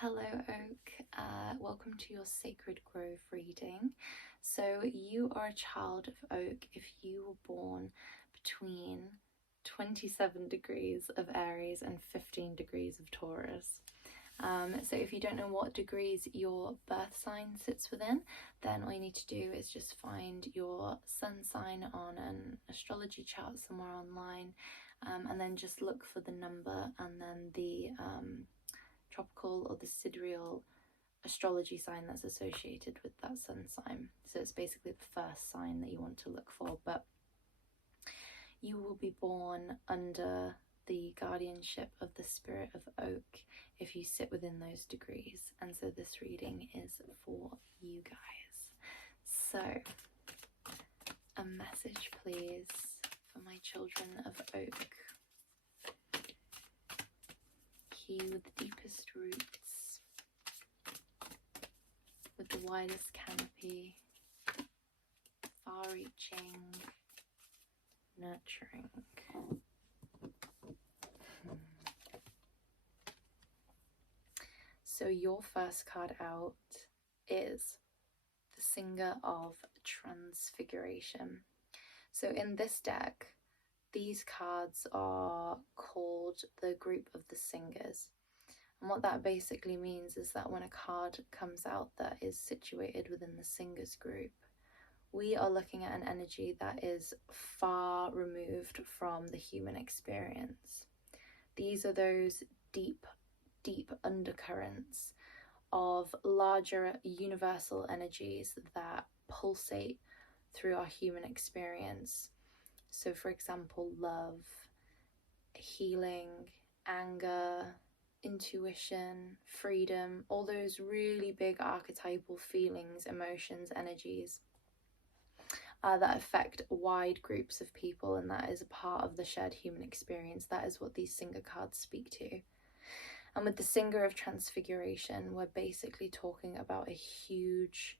Hello Oak, welcome to your Sacred Grove reading. So you are a child of Oak if you were born between 27 degrees of Aries and 15 degrees of Taurus. So if you don't know what degrees your birth sign sits within, then all you need to do is just find your sun sign on an astrology chart somewhere online, and then just look for the number and then the tropical or the sidereal astrology sign that's associated with that sun sign. So it's basically the first sign that you want to look for, but you will be born under the guardianship of the spirit of Oak if you sit within those degrees, and so this reading is for you guys. So a message please for my children of Oak. He with the deepest roots, with the widest canopy, far-reaching, nurturing. So your first card out is the Singer of Transfiguration. So in this deck, these cards are called the group of the singers. And what that basically means is that when a card comes out that is situated within the singers group, we are looking at an energy that is far removed from the human experience. These are those deep, deep undercurrents of larger universal energies that pulsate through our human experience. So for example, love, healing, anger, intuition, freedom, all those really big archetypal feelings, emotions, energies that affect wide groups of people, and that is a part of the shared human experience. That is what these Singer cards speak to. And with the Singer of Transfiguration, we're basically talking about a huge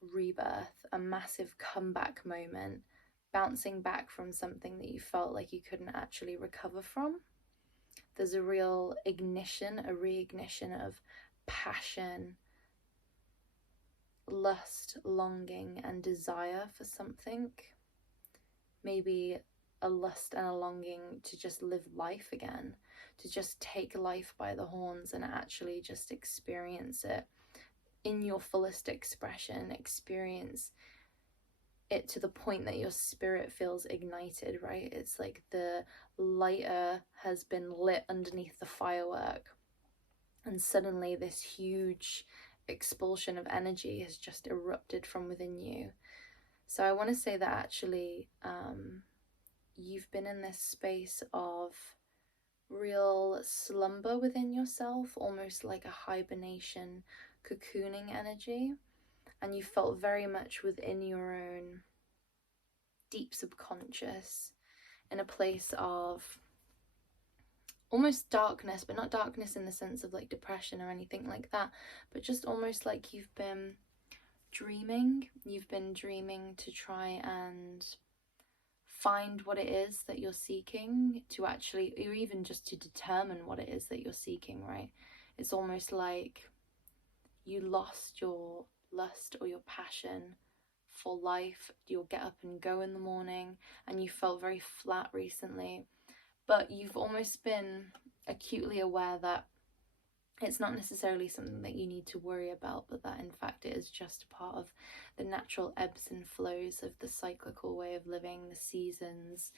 rebirth, a massive comeback moment, bouncing back from something that you felt like you couldn't actually recover from. There's a real ignition, a reignition of passion, lust, longing, and desire for something. Maybe a lust and a longing to just live life again, to just take life by the horns and actually just experience it in your fullest expression, experience it to the point that your spirit feels ignited, right? It's like the lighter has been lit underneath the firework, and suddenly this huge expulsion of energy has just erupted from within you. So I want to say that actually you've been in this space of real slumber within yourself, almost like a hibernation, cocooning energy. And you felt very much within your own deep subconscious, in a place of almost darkness, but not darkness in the sense of like depression or anything like that, but just almost like you've been dreaming. You've been dreaming to try and find what it is that you're seeking, to actually, or even just to determine what it is that you're seeking, right? It's almost like you lost your lust or your passion for life. You'll get up and go in the morning and you felt very flat recently, but you've almost been acutely aware that it's not necessarily something that you need to worry about, but that in fact it is just a part of the natural ebbs and flows of the cyclical way of living, the seasons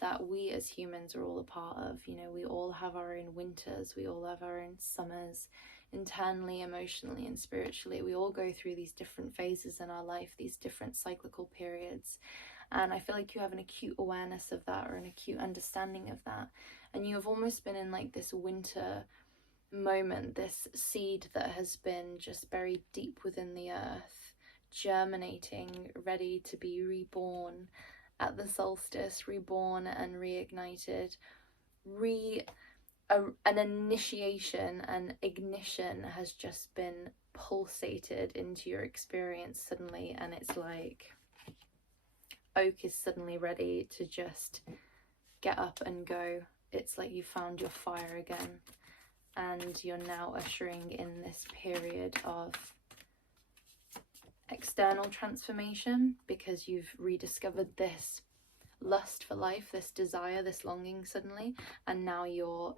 that we as humans are all a part of. You know, we all have our own winters, we all have our own summers, internally, emotionally, and spiritually. We all go through these different phases in our life, these different cyclical periods. And I feel like you have an acute awareness of that, or an acute understanding of that. And you have almost been in like this winter moment, this seed that has been just buried deep within the earth, germinating, ready to be reborn at the solstice, reborn and reignited. An initiation, an ignition has just been pulsated into your experience suddenly, and it's like Oak is suddenly ready to just get up and go. It's like you found your fire again. and you're now ushering in this period of external transformation, because you've rediscovered this lust for life, this desire, this longing suddenly, and now you're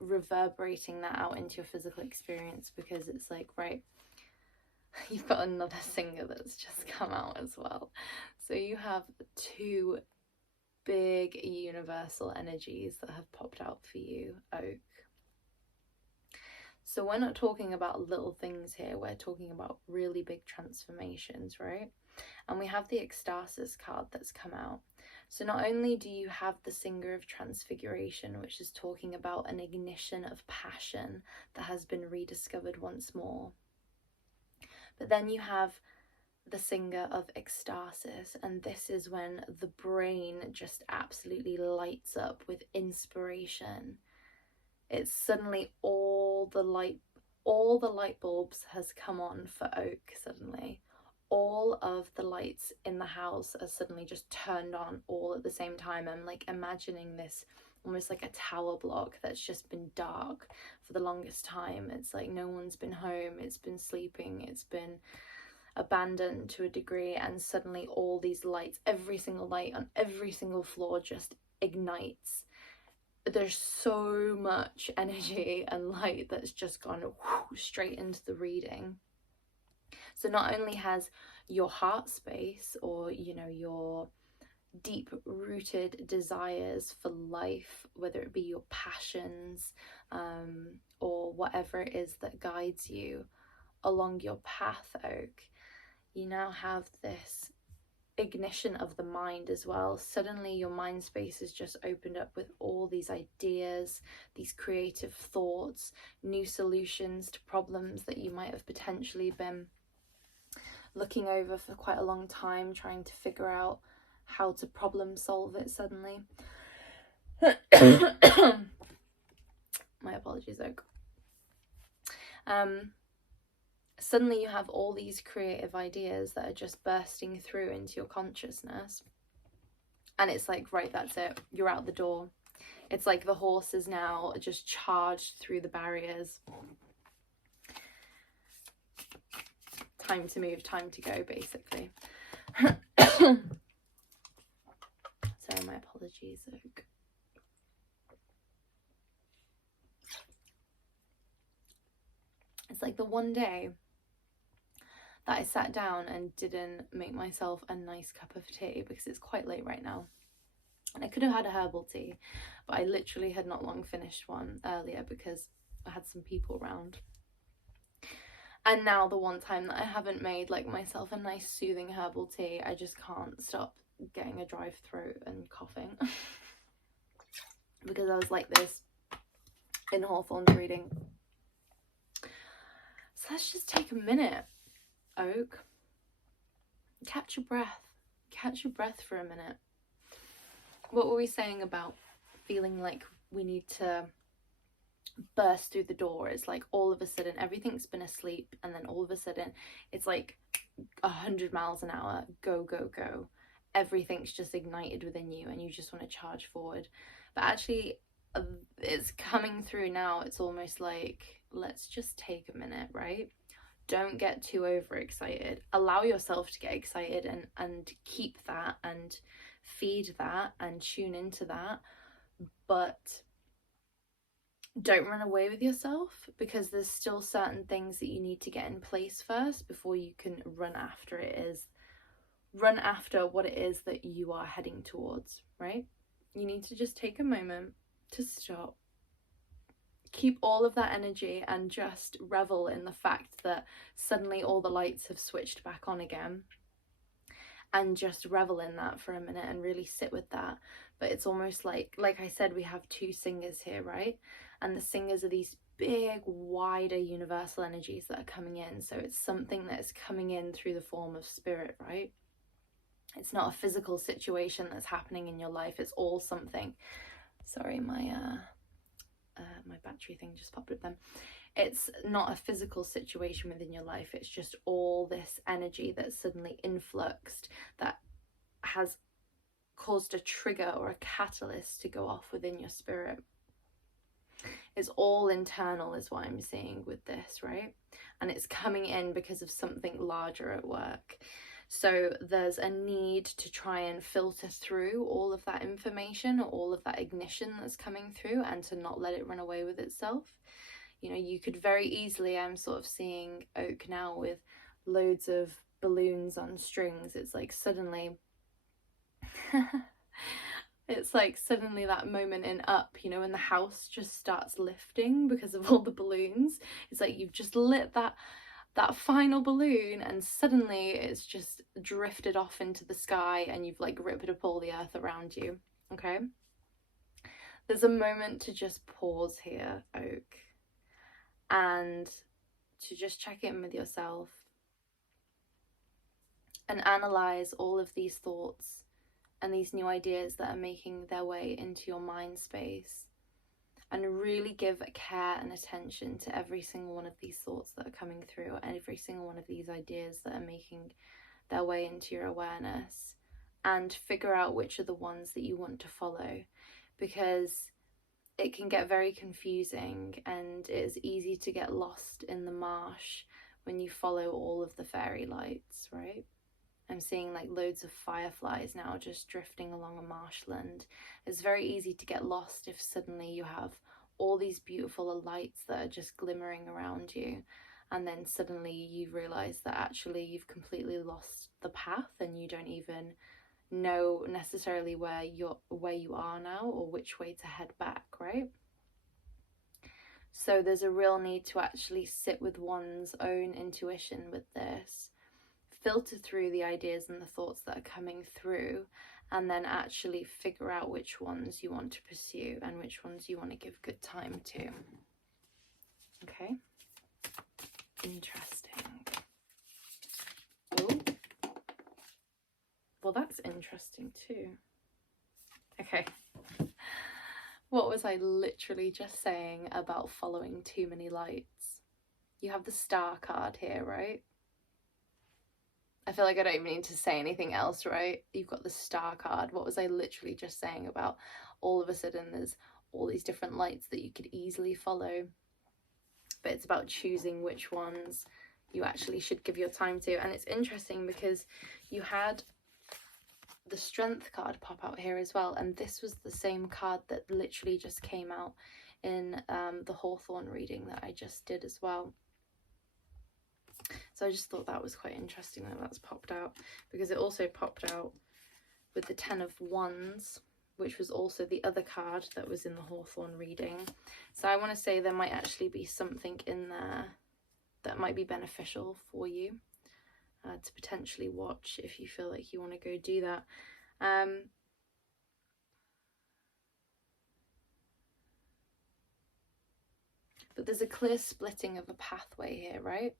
reverberating that out into your physical experience, because it's like, right, you've got another singer that's just come out as well. So you have two big universal energies that have popped out for you, Oak. So we're not talking about little things here, we're talking about really big transformations, right? And we have the Ecstasis card that's come out. So not only do you have the Singer of Transfiguration, which is talking about an ignition of passion that has been rediscovered once more, but then you have the Singer of Ecstasis, and this is when the brain just absolutely lights up with inspiration. It's suddenly all the light bulbs has come on for Oak suddenly. All of the lights in the house are suddenly just turned on all at the same time. I'm like imagining this almost like a tower block that's just been dark for the longest time. It's like no one's been home, it's been sleeping, it's been abandoned to a degree, and suddenly all these lights, every single light on every single floor just ignites. There's so much energy and light that's just gone straight into the reading. So not only has your heart space, or you know, your deep rooted desires for life, whether it be your passions or whatever it is that guides you along your path, Oak, you now have this ignition of the mind as well. Suddenly your mind space is just opened up with all these ideas, these creative thoughts, new solutions to problems that you might have potentially been looking over for quite a long time, trying to figure out how to problem solve it suddenly. My apologies, Oak. Suddenly you have all these creative ideas that are just bursting through into your consciousness, and it's like, right, that's it, you're out the door. It's like the horse is now just charged through the barriers. Time to move, time to go, basically. So my apologies, Oak. It's like the one day that I sat down and didn't make myself a nice cup of tea, because it's quite late right now. And I could have had a herbal tea, but I literally had not long finished one earlier because I had some people around. And now the one time that I haven't made like myself a nice soothing herbal tea, I just can't stop getting a dry throat and coughing. Because I was like this in Hawthorne's reading. So let's just take a minute, Oak. Catch your breath. Catch your breath for a minute. What were we saying about feeling like we need to burst through the door? It's like all of a sudden everything's been asleep, and then all of a sudden it's like 100 miles an hour, go, go, go. Everything's just ignited within you and you just want to charge forward. But actually it's coming through now. It's almost like, let's just take a minute, right? Don't get too overexcited. Allow yourself to get excited and keep that and feed that and tune into that, but don't run away with yourself, because there's still certain things that you need to get in place first before you can run after what it is that you are heading towards, right? You need to just take a moment to stop, keep all of that energy, and just revel in the fact that suddenly all the lights have switched back on again, and just revel in that for a minute and really sit with that. But it's almost like I said, we have two singers here, right? And the singers are these big, wider universal energies that are coming in. So it's something that is coming in through the form of spirit, right? It's not a physical situation that's happening in your life. It's all something. Sorry, my battery thing just popped up then. It's not a physical situation within your life. It's just all this energy that's suddenly influxed, that has caused a trigger or a catalyst to go off within your spirit. It's all internal is what I'm seeing with this, right? And it's coming in because of something larger at work. So there's a need to try and filter through all of that information, or all of that ignition that's coming through, and to not let it run away with itself. You know, you could very easily, I'm sort of seeing Oak now with loads of balloons on strings. It's like suddenly it's like suddenly that moment in Up, you know, when the house just starts lifting because of all the balloons. It's like you've just lit that final balloon, and suddenly it's just drifted off into the sky, and you've like ripped up all the earth around you. Okay, there's a moment to just pause here, Oak, and to just check in with yourself and analyze all of these thoughts and these new ideas that are making their way into your mind space, and really give care and attention to every single one of these thoughts that are coming through, and every single one of these ideas that are making their way into your awareness, and figure out which are the ones that you want to follow, because it can get very confusing and it is easy to get lost in the marsh when you follow all of the fairy lights, right? I'm seeing like loads of fireflies now just drifting along a marshland. It's very easy to get lost if suddenly you have all these beautiful lights that are just glimmering around you, and then suddenly you realize that actually you've completely lost the path, and you don't even know necessarily where you are now, or which way to head back, right? So there's a real need to actually sit with one's own intuition with this, filter through the ideas and the thoughts that are coming through, and then actually figure out which ones you want to pursue and which ones you want to give good time to. Okay, interesting. Oh, well, that's interesting too. Okay, what was I literally just saying about following too many lights? You have the Star card here, right? I feel like I don't even need to say anything else, right? You've got the Star card. What was I literally just saying about all of a sudden there's all these different lights that you could easily follow? But it's about choosing which ones you actually should give your time to. And it's interesting because you had the Strength card pop out here as well. And this was the same card that literally just came out in the Hawthorne reading that I just did as well. So I just thought that was quite interesting that that's popped out, because it also popped out with the 10 of Wands, which was also the other card that was in the Hawthorne reading. So I want to say there might actually be something in there that might be beneficial for you to potentially watch if you feel like you want to go do that. But there's a clear splitting of a pathway here, right?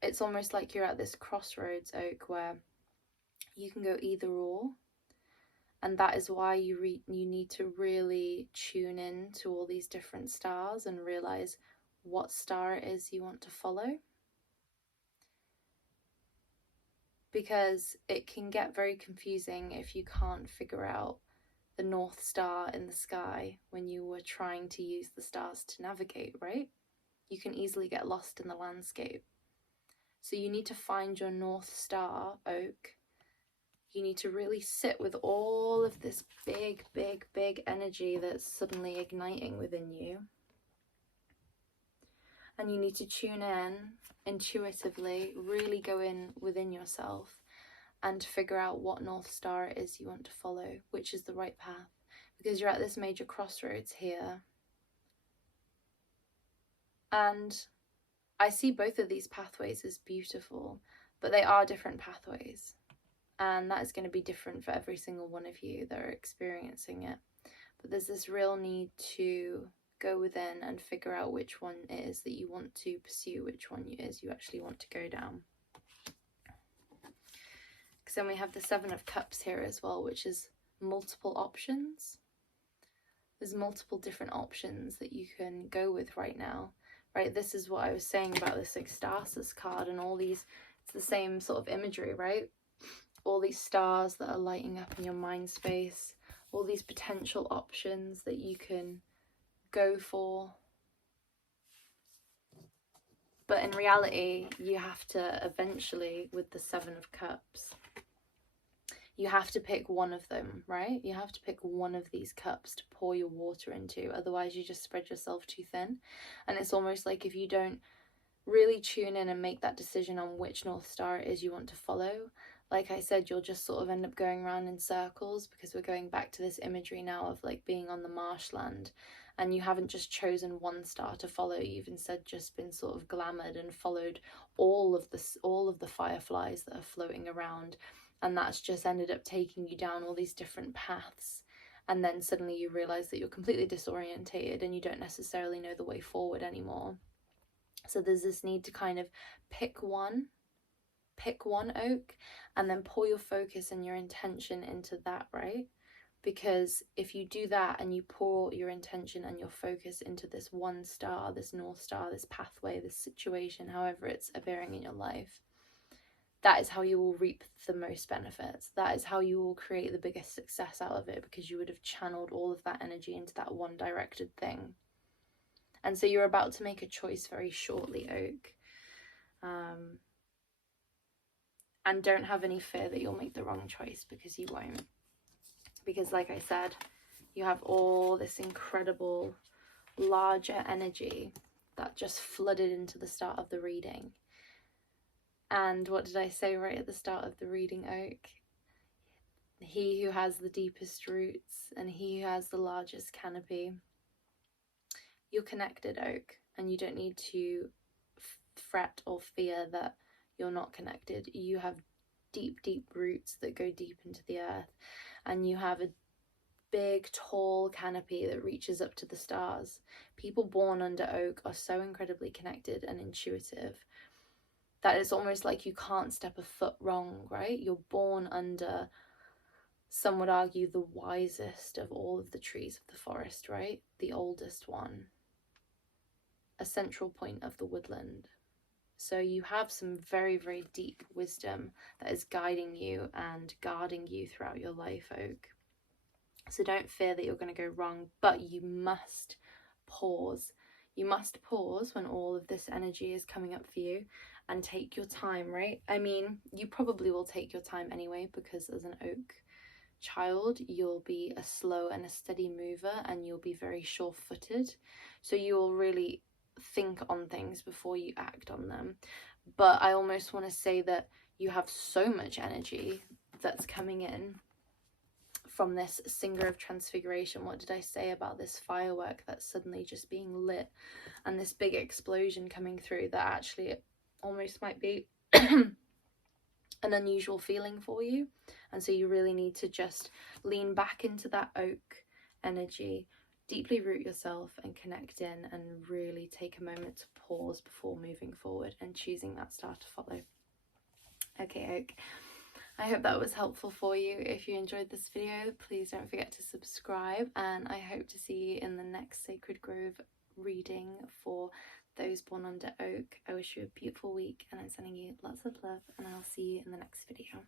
It's almost like you're at this crossroads, Oak, where you can go either or, and that is why you need to really tune in to all these different stars and realize what star it is you want to follow, because it can get very confusing if you can't figure out the North Star in the sky when you were trying to use the stars to navigate, right? You can easily get lost in the landscape. So you need to find your North Star, Oak. You need to really sit with all of this big, big, big energy that's suddenly igniting within you. And you need to tune in intuitively, really go in within yourself and figure out what North Star it is you want to follow, which is the right path. Because you're at this major crossroads here. And I see both of these pathways as beautiful, but they are different pathways. And that is going to be different for every single one of you that are experiencing it. But there's this real need to go within and figure out which one it is that you want to pursue, which one it is you actually want to go down. Because then we have the 7 of Cups here as well, which is multiple options. There's multiple different options that you can go with right now. Right, this is what I was saying about this ecstasis card and all these, it's the same sort of imagery, right? All these stars that are lighting up in your mind space, all these potential options that you can go for. But in reality, you have to eventually, with the Seven of Cups, you have to pick one of them, right? You have to pick one of these cups to pour your water into. Otherwise, you just spread yourself too thin. And it's almost like if you don't really tune in and make that decision on which North Star it is you want to follow, like I said, you'll just sort of end up going around in circles, because we're going back to this imagery now of like being on the marshland, and you haven't just chosen one star to follow. You've instead just been sort of glamoured and followed all of the fireflies that are floating around, and that's just ended up taking you down all these different paths. And then suddenly you realize that you're completely disorientated and you don't necessarily know the way forward anymore. So there's this need to kind of pick one oak, and then pour your focus and your intention into that, right? Because if you do that and you pour your intention and your focus into this one star, this North Star, this pathway, this situation, however it's appearing in your life, that is how you will reap the most benefits. That is how you will create the biggest success out of it, because you would have channeled all of that energy into that one directed thing. And so you're about to make a choice very shortly, Oak. And don't have any fear that you'll make the wrong choice, because you won't. Because like I said, you have all this incredible larger energy that just flooded into the start of the reading. And what did I say right at the start of the reading, Oak? He who has the deepest roots and he who has the largest canopy. You're connected, Oak, and you don't need to fret or fear that you're not connected. You have deep, deep roots that go deep into the earth, and you have a big, tall canopy that reaches up to the stars. People born under Oak are so incredibly connected and intuitive that it's almost like you can't step a foot wrong, right? You're born under, some would argue, the wisest of all of the trees of the forest, right? The oldest one, a central point of the woodland. So you have some very, very deep wisdom that is guiding you and guarding you throughout your life, Oak. So don't fear that you're going to go wrong, but you must pause. You must pause when all of this energy is coming up for you and take your time, right? I mean, you probably will take your time anyway, because as an Oak child, you'll be a slow and a steady mover, and you'll be very sure-footed. So you will really think on things before you act on them. But I almost want to say that you have so much energy that's coming in from this Singer of Transfiguration. What did I say about this firework that's suddenly just being lit, and this big explosion coming through, that actually it almost might be an unusual feeling for you? And so you really need to just lean back into that Oak energy, deeply root yourself and connect in, and really take a moment to pause before moving forward and choosing that star to follow. Okay, Oak, I hope that was helpful for you. If you enjoyed this video, please don't forget to subscribe, and I hope to see you in the next Sacred Grove reading for those born under Oak. I wish you a beautiful week, and I'm sending you lots of love, and I'll see you in the next video.